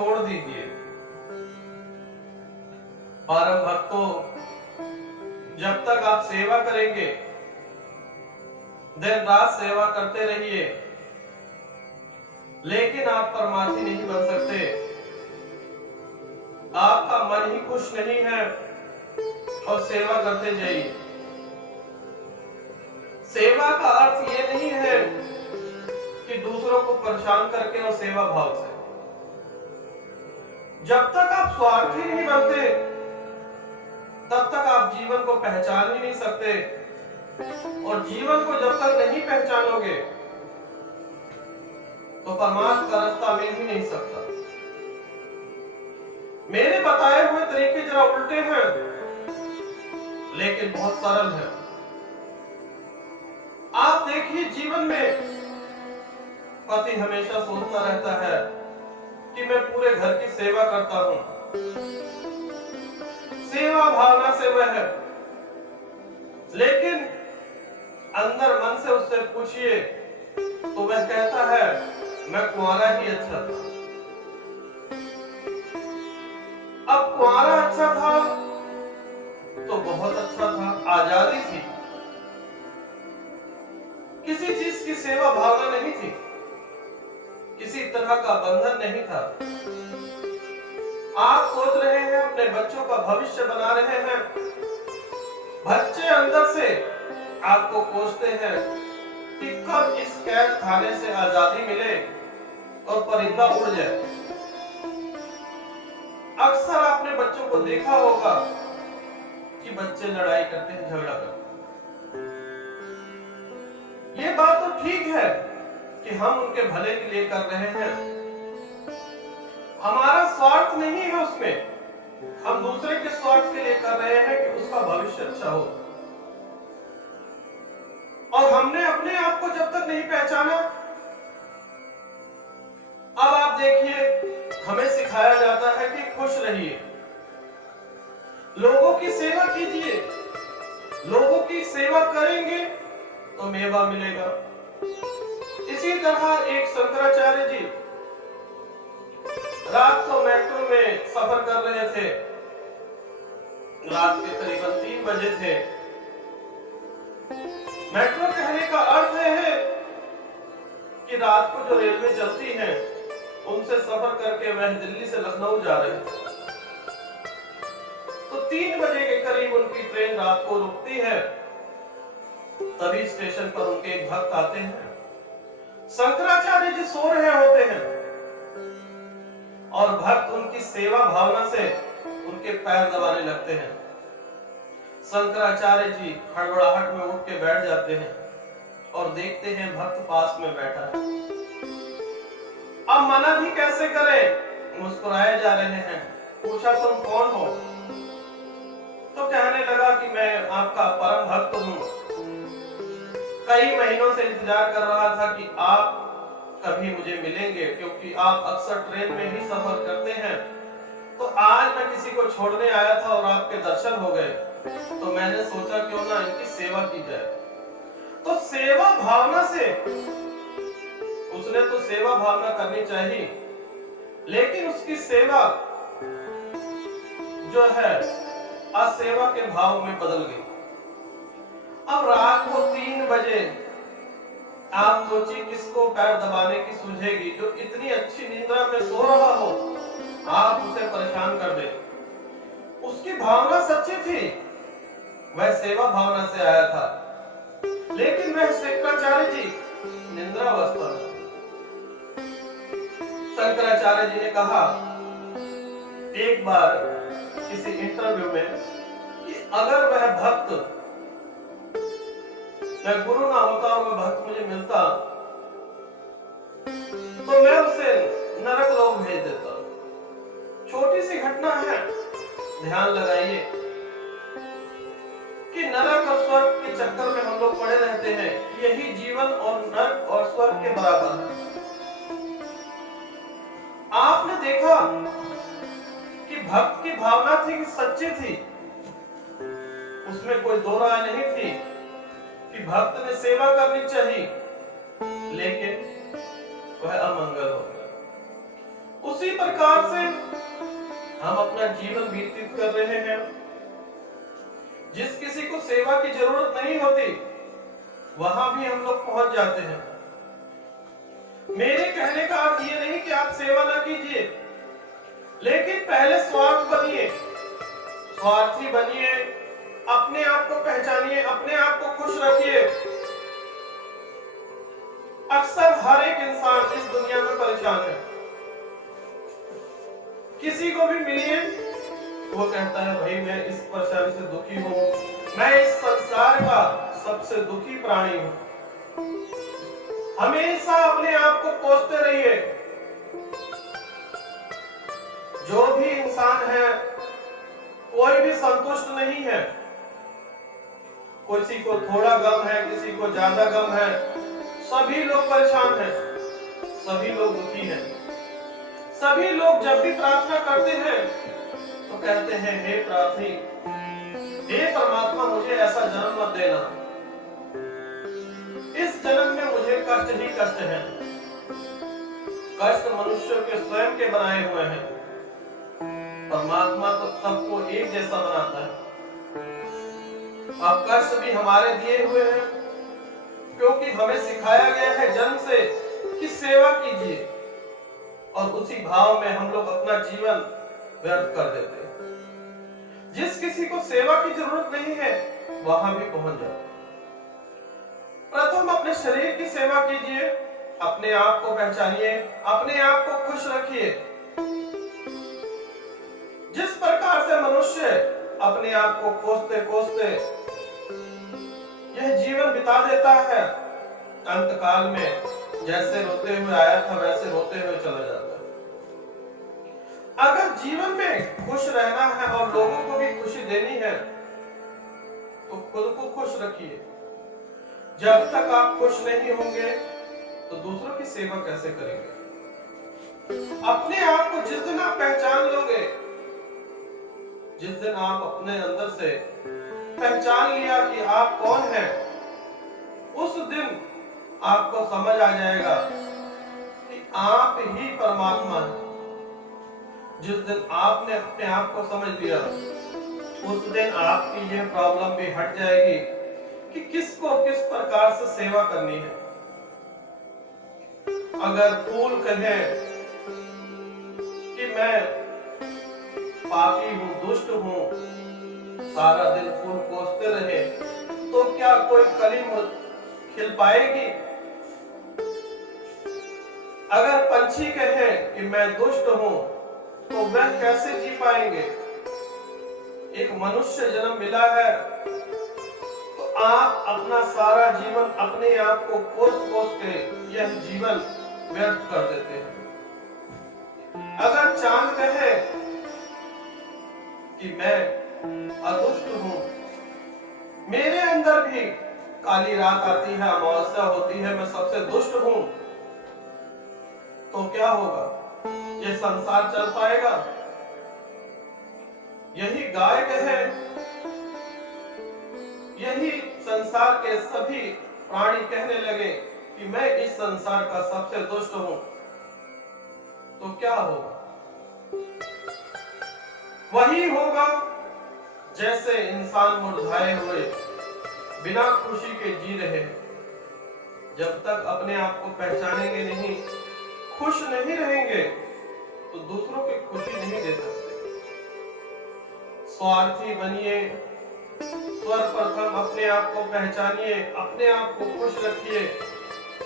छोड़ दीजिए। परम भक्तों, जब तक आप सेवा करेंगे, दिन रात सेवा करते रहिए, लेकिन आप परमार्थी नहीं बन सकते। आपका मन ही खुश नहीं है और सेवा करते जाइए। सेवा का अर्थ ये नहीं है कि दूसरों को परेशान करके और सेवा भाव से। जब तक आप स्वार्थी नहीं बनते, तब तक आप जीवन को पहचान ही नहीं सकते, और जीवन को जब तक नहीं पहचानोगे तो परमार्थ का रास्ता मिल ही नहीं सकता। मेरे बताए हुए तरीके जरा उल्टे हैं, लेकिन बहुत सरल है। आप देखिए, जीवन में पति हमेशा सोचता रहता है कि मैं पूरे घर की सेवा करता हूं, सेवा भावना से वह है, लेकिन अंदर मन से उससे पूछिए तो वह कहता है मैं कुंवारा ही अच्छा था। अब कुंवारा अच्छा था तो बहुत अच्छा था, आजादी थी, किसी चीज की सेवा भावना नहीं थी, किसी तरह का बंधन नहीं था। आप सोच रहे हैं, अपने बच्चों का भविष्य बना रहे हैं, बच्चे अंदर से आपको कोसते हैं कि कब इस कैद खाने से आजादी मिले और परिंदा उड़ जाए। अक्सर आपने बच्चों को देखा होगा कि बच्चे लड़ाई करते हैं, झगड़ा करते हैं। ये बात तो ठीक है कि हम उनके भले के लिए कर रहे हैं, हमारा स्वार्थ नहीं है उसमें, हम दूसरे के स्वार्थ के लिए कर रहे हैं कि उसका भविष्य अच्छा हो। और हमने अपने आप को जब तक नहीं पहचाना, अब आप देखिए, हमें सिखाया जाता है कि खुश रहिए, लोगों की सेवा कीजिए, लोगों की सेवा करेंगे तो मेवा मिलेगा। इसी तरह एक शंकराचार्य जी रात को मेट्रो में सफर कर रहे थे, रात के करीबन 3 बजे थे। मेट्रो कहने का अर्थ है कि रात को जो रेलवे चलती है उनसे सफर करके वह दिल्ली से लखनऊ जा रहे थे। तो 3 बजे के करीब उनकी ट्रेन रात को रुकती है। तभी स्टेशन पर उनके एक भक्त आते हैं। शंकराचार्य जी सो रहे होते हैं और भक्त उनकी सेवा भावना से उनके पैर दबाने लगते हैं। शंकराचार्य जी हड़बड़ाहट में उठ के बैठ जाते हैं और देखते हैं भक्त पास में बैठा है। अब मना भी कैसे करें, मुस्कुराए जा रहे हैं। पूछा तुम कौन हो? तो कहने लगा कि मैं आपका परम भक्त हूं, कई महीनों से इंतजार कर रहा था कि आप कभी मुझे मिलेंगे, क्योंकि आप अक्सर ट्रेन में ही सफर करते हैं। तो आज मैं किसी को छोड़ने आया था और आपके दर्शन हो गए, तो मैंने सोचा क्यों ना इनकी सेवा की जाए। तो सेवा भावना से उसने तो सेवा भावना करनी चाहिए, लेकिन उसकी सेवा जो है असेवा के भाव में बदल गई। अब रात को 3 बजे आप सोचिए किसको पैर दबाने की सूझेगी, जो इतनी अच्छी निद्रा में सो रहा हो, आप उसे परेशान कर दे। उसकी भावना सच्ची थी, वह सेवा भावना से आया था, लेकिन वह शंकराचार्य जी निद्रावस्था में। शंकराचार्य जी ने कहा एक बार किसी इंटरव्यू में कि अगर वह भक्त, मैं गुरु ना होता और वह भक्त मुझे मिलता तो मैं उसे नरक लोक भेज देता। छोटी सी घटना है, ध्यान लगाइए कि नरक और स्वर्ग के चक्कर में हम लोग पड़े रहते हैं। यही जीवन और नरक और स्वर्ग के बराबर है। आपने देखा कि भक्त की भावना थी कि सच्ची थी, उसमें कोई दो राय नहीं थी कि भक्त ने सेवा करनी चाहिए, लेकिन वह अमंगल हो गया। उसी प्रकार से हम अपना जीवन व्यतीत कर रहे हैं। जिस किसी को सेवा की जरूरत नहीं होती वहां भी हम लोग पहुंच जाते हैं। मेरे कहने का अर्थ ये नहीं कि आप सेवा ना कीजिए, लेकिन पहले स्वार्थी बनिए, अपने आप को पहचानिए, अपने आप को खुश रखिए। अक्सर हर एक इंसान इस दुनिया में परेशान है। किसी को भी मिलिए वो कहता है भाई मैं इस परेशानी से दुखी हूं, मैं इस संसार का सबसे दुखी प्राणी हूं। हमेशा अपने आप को कोसते रहिए। जो भी इंसान है कोई भी संतुष्ट नहीं है। किसी को थोड़ा गम है, किसी को ज्यादा गम है, सभी लोग परेशान हैं, सभी लोग दुखी हैं। सभी लोग जब भी प्रार्थना करते हैं तो कहते हैं हे प्रार्थी, हे परमात्मा मुझे ऐसा जन्म मत देना, इस जन्म में मुझे कष्ट ही कष्ट है। कष्ट मनुष्य के स्वयं के बनाए हुए हैं। परमात्मा तो सबको एक जैसा बनाता है। अब कष्ट भी हमारे दिए हुए हैं, क्योंकि हमें सिखाया गया है जन्म से कि सेवा कीजिए, और उसी भाव में हम लोग अपना जीवन व्यर्थ कर देते हैं। जिस किसी को सेवा की जरूरत नहीं है वहां भी पहुंच जाओ। प्रथम अपने शरीर की सेवा कीजिए, अपने आप को पहचानिए, अपने आप को खुश रखिए। जिस प्रकार से मनुष्य अपने आप को कोसते कोसते यह जीवन बिता देता है, अंतकाल में जैसे रोते हुए आया था वैसे रोते हुए चला जाता है। अगर जीवन में खुश रहना है और लोगों को भी खुशी देनी है तो खुद को खुश रखिए। जब तक आप खुश नहीं होंगे तो दूसरों की सेवा कैसे करेंगे? अपने आप को जिस दिन आप पहचान लोगे, जिस दिन आप अपने अंदर से पहचान लिया कि आप कौन हैं, उस दिन आपको समझ आ जाएगा कि आप ही परमात्मा हैं। जिस दिन आपने अपने आप को समझ लिया उस दिन आपकी यह प्रॉब्लम भी हट जाएगी कि किसको किस प्रकार से सेवा करनी है। अगर फूल कहे कि मैं पापी हूं, दुष्ट हूं, सारा दिन फूल कोसते रहे तो क्या कोई कली खिल पाएगी? अगर पंछी कहे कि मैं दुष्ट हूं तो वह कैसे जी पाएंगे? एक मनुष्य जन्म मिला है तो आप अपना सारा जीवन अपने आप को कोस कोस के यह जीवन व्यर्थ कर देते हैं। अगर चांद कहे कि मैं अदुष्ट हूं, मेरे अंदर भी काली रात आती है, अमावस्या होती है, मैं सबसे दुष्ट हूं, तो क्या होगा? ये संसार चल पाएगा? यही गाय कहे, यही संसार के सभी प्राणी कहने लगे कि मैं इस संसार का सबसे दुष्ट हूं, तो क्या होगा? वही होगा जैसे इंसान मुरझाए हुए बिना खुशी के जी रहे। जब तक अपने आप को पहचानेंगे नहीं, खुश नहीं रहेंगे, तो दूसरों की खुशी नहीं दे सकते। स्वार्थी बनिए, सर्वप्रथम अपने आप को पहचानिए, अपने आप को खुश रखिए,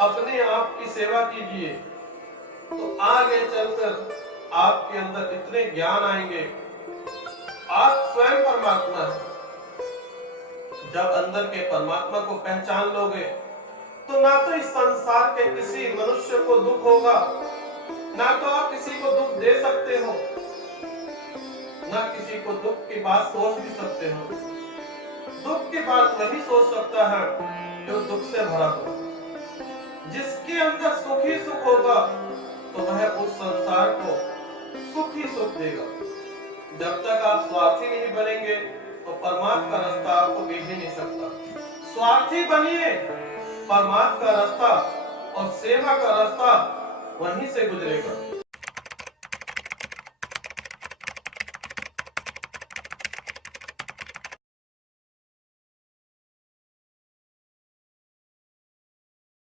अपने आप की सेवा कीजिए, तो आगे चलकर आपके अंदर इतने ज्ञान आएंगे, आप स्वयं परमात्मा हैं। जब अंदर के परमात्मा को पहचान लोगे तो ना तो इस संसार के किसी मनुष्य को दुख होगा, ना तो आप किसी को दुख दे सकते हो, ना किसी को दुख की बात सोच भी सकते हो। दुख की बात वही सोच सकता है जो दुख से भरा हो। जिसके अंदर सुख ही सुख होगा तो वह उस संसार को सुख ही सुख देगा। जब तक आप स्वार्थी नहीं बनेंगे तो परमात्मा का रास्ता आपको मिल ही नहीं सकता। स्वार्थी बनिए, परमात्मा का रास्ता और सेवा का रास्ता वहीं से गुजरेगा।